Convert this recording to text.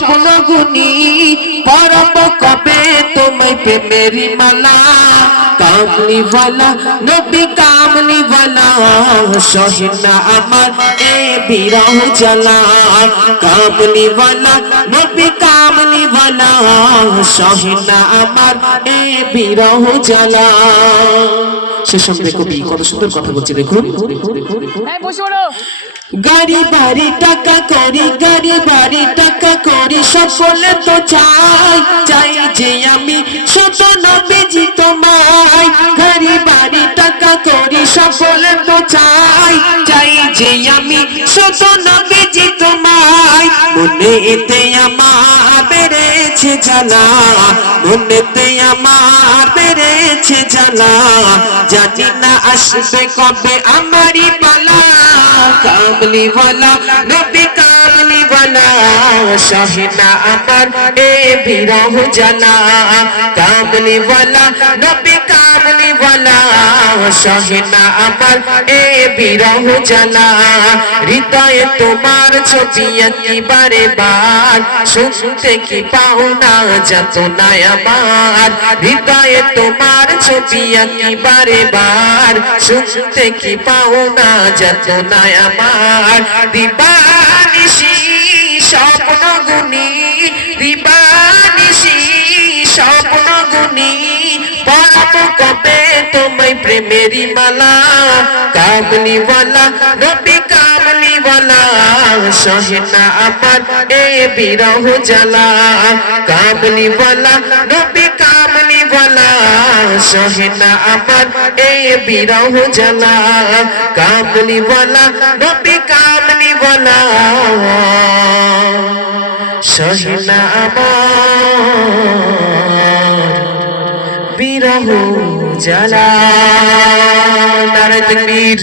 স্বপ্ন গুনি পরব কবে তোমায় প্রেমেরি মালা কামলি वाला নবী কামলি वाला সহিনা আমার এ বিরহ জ্বালা কামলি वाला নবী কামলি वाला সহিনা আমার এ বিরহ জ্বালা শেষ সঙ্গে কবি কত সুন্দর কথা বলছে দেখুন গাড়ি বাড়ি টাকা করি গাড়ি বাড়ি টাকা করি সকলে তো চাই চাই যে আমি শত নবীজি তোমায় গাড়ি বাড়ি টাকা করি সকলে তো চাই চাই যে আমি শত নবীজি তোমায় মনেতে আমার বেড়েছে জ্বালা মনেতে আমার বেড়েছে জ্বালা জানি না আসবে কবে আমারই পালা কামলি वाला নবী কামলি वाला সহিনা আমার এ বিরহ জ্বালা কামলি वाला নবী কামলি वाला সহিনা আমার এ বিরহ জ্বালা হৃদয়ে তোমার ছবি একেবারে বার শুনতে কি পাও না যত না আমার হৃদয়ে তোমার ছবি একেবারে বার শুনতে কি পাও না যত না আমার দিবানিশি স্বপ্ন গুনি দিবানিশি স্বপ্ন গুনি পরব কবে তোমায় প্রেমেরি মালা কামলি वाला নবী কামলি वाला সহিনা আমার এ বিরহ জ্বালা কামলি वाला নবী কামলি वाला সহিনা আমার এ বিরহ জ্বালা কামলি वाला নবী কামলি वाला সহিনা আমার বিরহ জ্বালা নারে তাকবীর